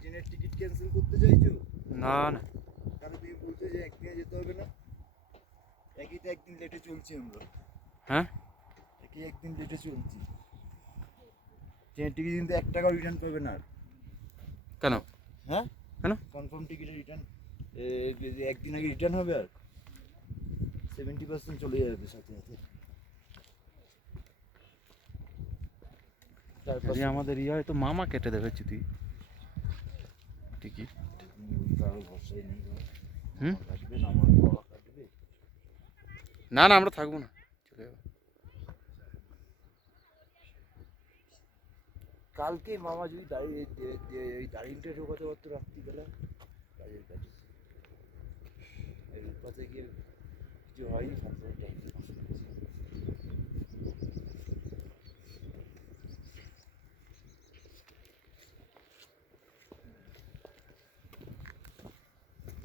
ট্রেনের ticket cancel করতে চাইছো? না না, তাহলে তুমি বলছো যে একদিনে যেতে হবে না? একই তো একদিন লেটে চলছি আমরা। হ্যাঁ একদিন লেটে চলছি। ট্রেনের টিকিট কিন্তু 1 টাকাও রিটার্ন করবে না। কেন? হ্যাঁ, কেন? কনফার্ম টিকিটের রিটার্ন একদিন আগে রিটার্ন হবে আর 70% চলে যাবে সাথে সাথে। যদি আমাদের ইয়ে হয় তো মামা কেটে দেবে যদি টিকিট। কারো ভরসাই নেই। হুম, কাটবে না, আমার বাবা কাটবে। না না, আমরা থাকবো না, চলে যাবো। কালকে মামা যদি দাঁড়িয়ে এই দাঁড়িয়েটা ঢোকাতে পারতো রাত্রিবেলা কাজের কাছে, এর পাশে গিয়ে কিছু হয়নি, সাথে টাইম